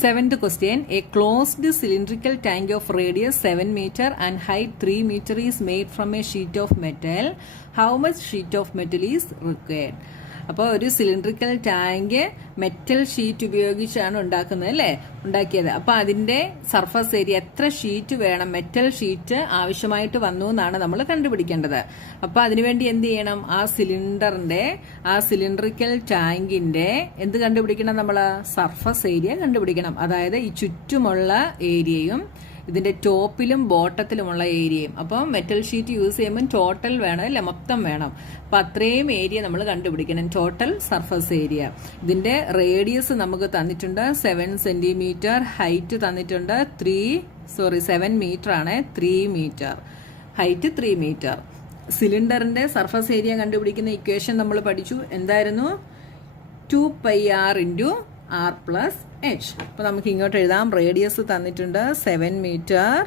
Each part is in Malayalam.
Seventh question. A closed cylindrical tank of radius 7 meter and height 3 meter is made from a sheet of metal. How much sheet of metal is required? അപ്പോൾ ഒരു സിലിണ്ടറിക്കൽ ടാങ്ക് മെറ്റൽ ഷീറ്റ് ഉപയോഗിച്ചാണ് ഉണ്ടാക്കിയത്. അപ്പോൾ അതിന്റെ സർഫസ് ഏരിയ എത്ര ഷീറ്റ് വേണം, മെറ്റൽ ഷീറ്റ് ആവശ്യമായിട്ട് വന്നു എന്നാണ് നമ്മൾ കണ്ടുപിടിക്കേണ്ടത്. അപ്പോൾ അതിനുവേണ്ടി എന്ത് ചെയ്യണം, ആ സിലിണ്ടറിക്കൽ ടാങ്കിന്റെ എന്ത് കണ്ടുപിടിക്കണം, നമ്മൾ സർഫസ് ഏരിയ കണ്ടുപിടിക്കണം. അതായത് ഈ ചുറ്റുമുള്ള ഏരിയയും ഇതിന്റെ ടോപ്പിലും ബോട്ടത്തിലുമുള്ള ഏരിയയും. അപ്പം മെറ്റൽ ഷീറ്റ് യൂസ് ചെയ്യുമ്പോൾ ടോട്ടൽ വേണം അല്ലെ, മൊത്തം വേണം. അപ്പൊ അത്രയും ഏരിയ നമ്മൾ കണ്ടുപിടിക്കണം, ടോട്ടൽ സർഫസ് ഏരിയ. ഇതിന്റെ റേഡിയസ് നമുക്ക് തന്നിട്ടുണ്ട് 7 സെന്റിമീറ്റർ, ഹൈറ്റ് തന്നിട്ടുണ്ട് 7 മീറ്റർ ആണ്, 3 മീറ്റർ, ഹൈറ്റ് 3 മീറ്റർ. സിലിണ്ടറിന്റെ സർഫസ് ഏരിയ കണ്ടുപിടിക്കുന്ന ഇക്വേഷൻ നമ്മൾ പഠിച്ചു. എന്തായിരുന്നു? 2πr × r + h. അപ്പോൾ നമുക്ക് ഇങ്ങോട്ട് എഴുതാം. റേഡിയസ് തന്നിട്ടുണ്ട് 7 മീറ്റർ,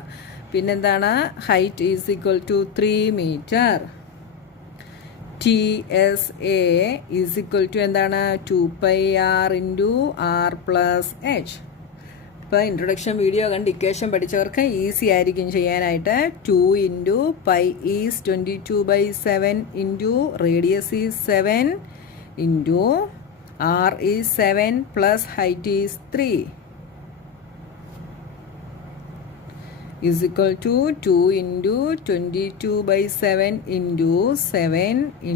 പിന്നെന്താണ്, height is equal to 3 metre. TSA is equal to എന്താണ്, 2πr × r + h. ഇപ്പോൾ ഇൻട്രൊഡക്ഷൻ വീഡിയോ കണ്ട് ഇക്വേഷൻ പഠിച്ചവർക്ക് ഈസി ആയിരിക്കും ചെയ്യാനായിട്ട്. 2 × π is 22/7 × radius is 7 × r is 7 plus height is 3 is equal to 2 × 22/7 × 7 ×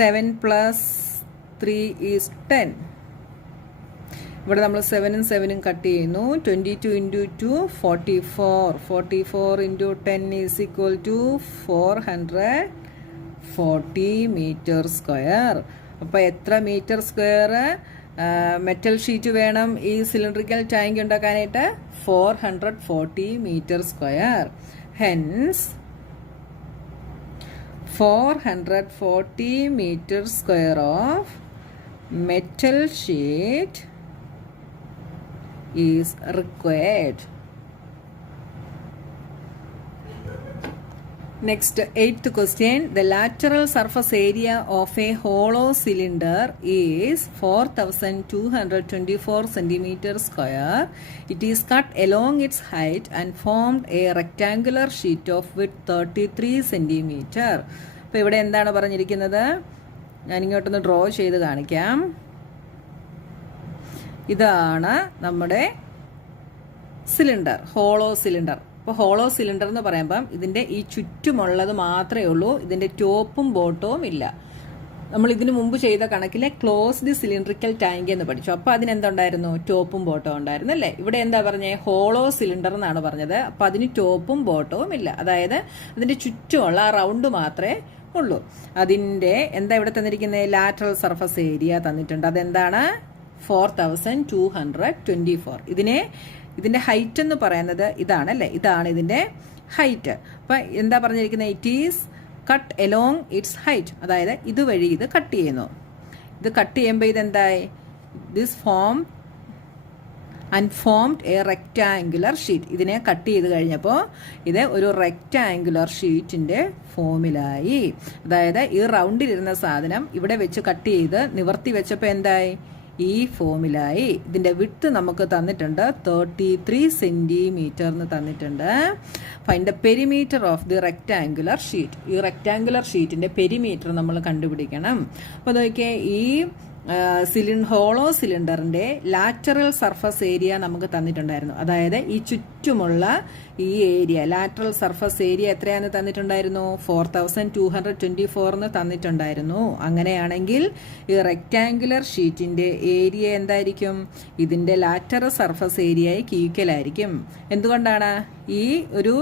7 plus 3 is 10. ഇവിടെ നമ്മൾ 7 ഉം 7 ഉം കട്ട് ചെയ്യുന്നു. 22 × 2 44, 44 × 10 is equal to 440 meter square. അപ്പോൾ എത്ര മീറ്റർ സ്ക്വയർ മെറ്റൽ ഷീറ്റ് വേണം ഈ സിലിണ്ടറിക്കൽ ടാങ്ക് ഉണ്ടാക്കാനായിട്ട്? 440 metre square. Hence 440 metre square of metal sheet is required. Next, 8th question. The lateral surface area of a hollow cylinder is 4224 centimeter square. It is cut along its height and formed a rectangular sheet of width 33 centimeter. അപ്പോൾ ഇവിടെ എന്താണ് പറഞ്ഞിരിക്കുന്നത്? ഞാനിങ്ങോട്ടൊന്ന് ഡ്രോ ചെയ്ത് കാണിക്കാം. ഇതാണ് നമ്മുടെ സിലിണ്ടർ, ഹോളോ സിലിണ്ടർ. അപ്പോൾ ഹോളോ സിലിണ്ടർ എന്ന് പറയുമ്പം ഇതിൻ്റെ ഈ ചുറ്റുമുള്ളത് മാത്രമേ ഉള്ളൂ, ഇതിൻ്റെ ടോപ്പും ബോട്ടവും ഇല്ല. നമ്മൾ ഇതിനു മുമ്പ് ചെയ്ത കണക്കിലെ ക്ലോസ്ഡ് സിലിണ്ടറിക്കൽ ടാങ്ക് എന്ന് പഠിച്ചു. അപ്പോൾ അതിനെന്തുണ്ടായിരുന്നു? ടോപ്പും ബോട്ടവും ഉണ്ടായിരുന്നു അല്ലേ. ഇവിടെ എന്താ പറഞ്ഞത്? ഹോളോ സിലിണ്ടർ എന്നാണ് പറഞ്ഞത്. അപ്പോൾ അതിന് ടോപ്പും ബോട്ടവും ഇല്ല, അതായത് അതിൻ്റെ ചുറ്റുമുള്ള ആ റൗണ്ട് മാത്രമേ ഉള്ളൂ. അതിൻ്റെ എന്താ ഇവിടെ തന്നിരിക്കുന്നത്? ലാറ്ററൽ സർഫസ് ഏരിയ തന്നിട്ടുണ്ട്. അതെന്താണ്? 4224. ഇതിന്റെ ഹൈറ്റ് എന്ന് പറയുന്നത് ഇതാണ് അല്ലേ, ഇതാണ് ഇതിന്റെ ഹൈറ്റ്. അപ്പം എന്താ പറഞ്ഞിരിക്കുന്നത്? It is cut along its height, അതായത് ഇതുവഴി ഇത് കട്ട് ചെയ്യുന്നു. ഇത് കട്ട് ചെയ്യുമ്പോൾ ഇതെന്തായി? This form unformed a rectangular sheet. ഇതിനെ കട്ട് ചെയ്ത് കഴിഞ്ഞപ്പോൾ ഇത് ഒരു റെക്റ്റാങ്കുലർ ഷീറ്റിന്റെ ഫോമിലായി. അതായത് ഈ റൗണ്ടിലിരുന്ന സാധനം ഇവിടെ വെച്ച് കട്ട് ചെയ്ത് നിവർത്തി വെച്ചപ്പോൾ എന്തായി? ഈ ഫോമിലായി. ഇതിന്റെ വിഡ്ത്ത് നമുക്ക് തന്നിട്ടുണ്ട് 33 സെന്റിമീറ്റർ എന്ന് തന്നിട്ടുണ്ട്. Find the perimeter of the rectangular sheet. ഈ റെക്റ്റാങ്കുലർ ഷീറ്റിന്റെ പെരിമീറ്റർ നമ്മൾ കണ്ടുപിടിക്കണം. അപ്പോൾ നോക്കിയേ, ഈ ഹോളോ സിലിണ്ടറിന്റെ ലാറ്ററൽ സർഫസ് ഏരിയ നമുക്ക് തന്നിട്ടുണ്ടായിരുന്നു. അതായത് ഈ ചുറ്റുമുള്ള ഈ ഏരിയ, ലാറ്ററൽ സർഫസ് ഏരിയ എത്രയാണെന്ന് തന്നിട്ടുണ്ടായിരുന്നു? 4224 എന്ന് തന്നിട്ടുണ്ടായിരുന്നു. അങ്ങനെയാണെങ്കിൽ ഈ റെക്റ്റാങ്കുലർ ഷീറ്റിന്റെ ഏരിയ എന്തായിരിക്കും? ഇതിന്റെ ലാറ്ററൽ സർഫസ് ഏരിയയ്ക്ക് ഈക്വലായിരിക്കും. എന്തുകൊണ്ടാണ്? ഈ ഒരു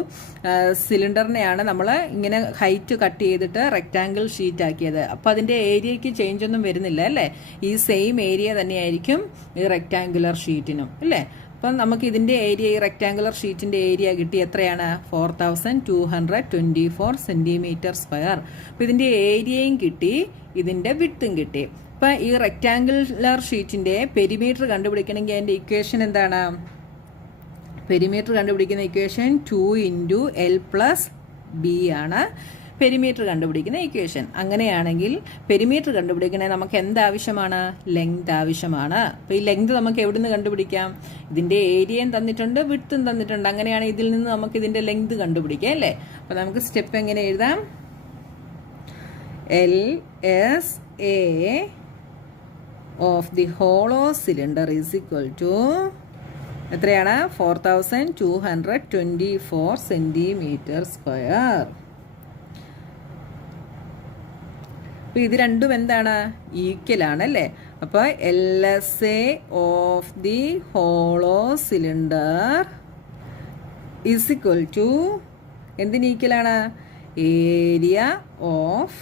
സിലിണ്ടറിനെയാണ് നമ്മൾ ഇങ്ങനെ ഹൈറ്റ് കട്ട് ചെയ്തിട്ട് റെക്റ്റാങ്കിൾ ഷീറ്റ് ആക്കിയത്. അപ്പോൾ അതിന്റെ ഏരിയയ്ക്ക് ചേഞ്ച് ഒന്നും വരുന്നില്ല അല്ലേ. ഈ സെയിം ഏരിയ തന്നെയായിരിക്കും ഈ റെക്റ്റാങ്കുലർ ഷീറ്റിനും അല്ലേ. അപ്പം നമുക്ക് ഇതിന്റെ ഏരിയ, ഈ റെക്റ്റാങ്കുലർ ഷീറ്റിന്റെ ഏരിയ കിട്ടി. എത്രയാണ്? 4224 സെന്റിമീറ്റർ സ്ക്വയർ. അപ്പം ഇതിന്റെ ഏരിയയും കിട്ടി, ഇതിന്റെ വിഡ്ത്തും കിട്ടി. അപ്പം ഈ റെക്റ്റാങ്കുലർ ഷീറ്റിന്റെ പെരിമീറ്റർ കണ്ടുപിടിക്കണമെങ്കിൽ അതിന്റെ ഇക്വേഷൻ എന്താണ്? പെരിമീറ്റർ കണ്ടുപിടിക്കുന്ന ഇക്വേഷൻ 2 × L + B ആണ്. പെരിമീറ്റർ കണ്ടുപിടിക്കുന്ന ഇക്വേഷൻ. അങ്ങനെയാണെങ്കിൽ പെരിമീറ്റർ കണ്ടുപിടിക്കണേ നമുക്ക് എന്താവശ്യമാണ്? ലെങ്ത് ആവശ്യമാണ്. അപ്പോൾ ഈ ലെങ്ത് നമുക്ക് എവിടെ നിന്ന് കണ്ടുപിടിക്കാം? ഇതിൻ്റെ ഏരിയയും തന്നിട്ടുണ്ട്, വിഡ്ത്തും തന്നിട്ടുണ്ട്. അങ്ങനെയാണ് ഇതിൽ നിന്ന് നമുക്ക് ഇതിൻ്റെ ലെങ്ത് കണ്ടുപിടിക്കാം അല്ലേ? അപ്പോൾ നമുക്ക് സ്റ്റെപ്പ് എങ്ങനെ എഴുതാം? LSA of the hollow cylinder is equal to എത്രയാണ്? 4224 സെന്റിമീറ്റർ സ്ക്വയർ. അപ്പോൾ ഇത് രണ്ടും എന്താണ്? ഈക്വൽ ആണ് അല്ലേ? അപ്പോൾ LSA of the hollow cylinder is equal to എന്തിന് ഈക്വലാണ്? Area of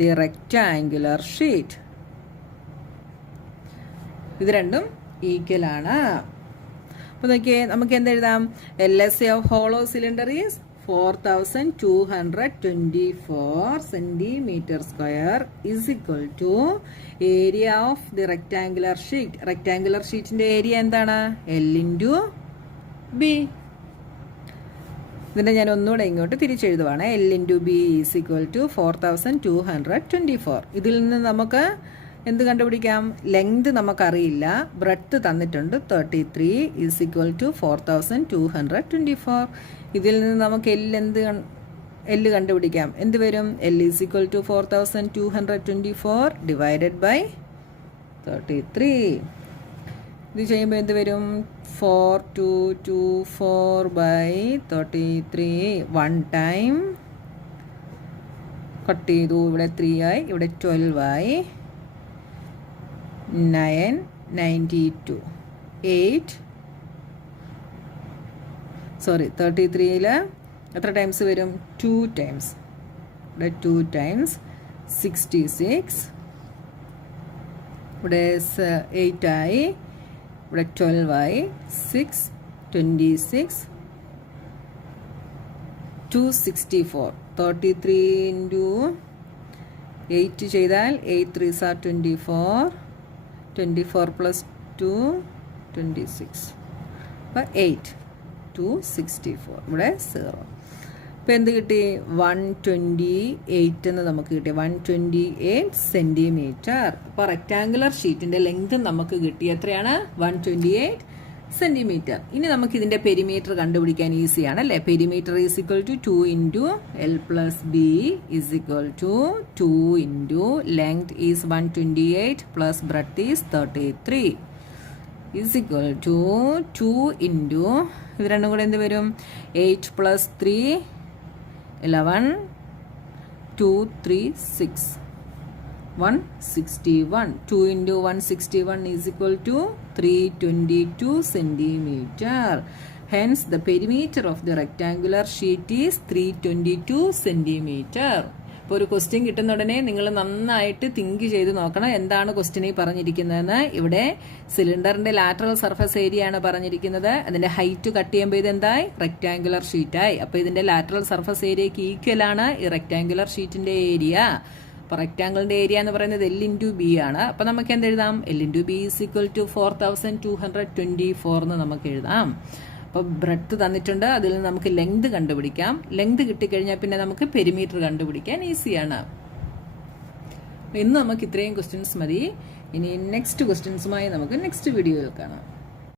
the rectangular sheet. ഇത് രണ്ടും ഈക്വൽ ആണ്. അപ്പോൾ നോക്കിയേ, നമുക്ക് എന്തെഴുതാം? LSA of hollow cylinder is 4224 centimetre square is equal to area of the rectangular sheet. Rectangular ഷീറ്റിന്റെ ഏരിയ എന്താണ്? L/B. ഇതിൻ്റെ ഞാൻ ഒന്നുകൂടെ ഇങ്ങോട്ട് തിരിച്ചെഴുതുവാണ്. L/B is equal to 4224. ഇതിൽ നിന്ന് നമുക്ക് എന്ത് കണ്ടുപിടിക്കാം? ലെങ്ത് നമുക്കറിയില്ല, ബ്രെഡ്ത്ത് തന്നിട്ടുണ്ട് 33 ഈസ് ഈക്വൽ ടു 4224. ഇതിൽ നിന്ന് നമുക്ക് L കണ്ടുപിടിക്കാം. എന്ത് വരും? L is equal to 4224 divided by 33. ഇത് ചെയ്യുമ്പോൾ എന്ത് വരും? 4224 ബൈ 33. 1 ടൈം കട്ട് ചെയ്തു. ഇവിടെ 3 ആയി, ഇവിടെ 12 ആയി. 9 92 8 33ൽ എത്ര ടൈംസ് വരും? 2 ടൈംസ്. ഇവിടെ 2 ടൈംസ് 66. ഇവിടെ 8 ആയി, ഇവിടെ 12 ആയി. 6 26 264. 33 ഇൻറ്റു 8 ചെയ്താൽ 8 3s are 24. 24 plus 2 26. അപ്പോൾ 8 264. ഇവിടെ 0. ഇപ്പോൾ എന്ത് കിട്ടി? 128 എന്ന് നമുക്ക് കിട്ടി. 128 സെൻറ്റിമീറ്റർ. അപ്പോൾ റെക്റ്റാങ്കുലർ ഷീറ്റിൻ്റെ ലെങ്ത് നമുക്ക് കിട്ടി. എത്രയാണ്? 128 സെൻറ്റിമീറ്റർ. ഇനി നമുക്ക് ഇതിൻ്റെ പെരിമീറ്റർ കണ്ടുപിടിക്കാൻ ഈസിയാണ് അല്ലേ? Perimeter is equal to 2 into L+B is equal to 2 into length is 128 plus breadth is 33 is equal to 2 into ഇത് രണ്ടും കൂടെ എന്ത് വരും? 8 plus 3 11 2 3 6 161. 2 into 161 is equal to 322 centimeter. Hence, the perimeter of the rectangular sheet is 322 centimeter. ഇപ്പോൾ ഒരു ക്വസ്റ്റ്യൻ കിട്ടുന്ന ഉടനെ നിങ്ങൾ നന്നായിട്ട് തിങ്ക് ചെയ്ത് നോക്കണം എന്താണ് ക്വസ്റ്റ്യനിൽ പറഞ്ഞിരിക്കുന്നതെന്ന്. ഇവിടെ സിലിണ്ടറിന്റെ ലാറ്ററൽ സർഫസ് ഏരിയ ആണ് പറഞ്ഞിരിക്കുന്നത്. അതിന്റെ ഹൈറ്റ് കട്ട് ചെയ്യുമ്പോൾ ഇത് എന്തായി? റെക്ടാങ്കുലർ ഷീറ്റായി. അപ്പോൾ ഇതിന്റെ ലാറ്ററൽ സർഫസ് ഏരിയക്ക് ഈക്വൽ ആണ് ഈ റെക്ടാങ്കുലർ ഷീറ്റിന്റെ ഏരിയ. അപ്പോൾ റെക്ടാങ്കിളിന്റെ ഏരിയ എന്ന് പറയുന്നത് L/B ആണ്. അപ്പോൾ നമുക്ക് എന്തെഴുതാം? L/B ഈസ് ഈക്വൽ ടു 4224 എന്ന് നമുക്ക് എഴുതാം. അപ്പോൾ ബ്രെഡ്ത്ത് തന്നിട്ടുണ്ട്, അതിൽ നിന്ന് നമുക്ക് ലെങ്ത് കണ്ടുപിടിക്കാം. ലെങ്ത് കിട്ടിക്കഴിഞ്ഞാൽ പിന്നെ നമുക്ക് പെരിമീറ്റർ കണ്ടുപിടിക്കാൻ ഈസിയാണ്. ഇന്ന് നമുക്ക് ഇത്രയും ക്വസ്റ്റ്യൻസ് മതി. ഇനി നെക്സ്റ്റ് ക്വസ്റ്റ്യൻസുമായി നമുക്ക് നെക്സ്റ്റ് വീഡിയോയിൽ കാണാം.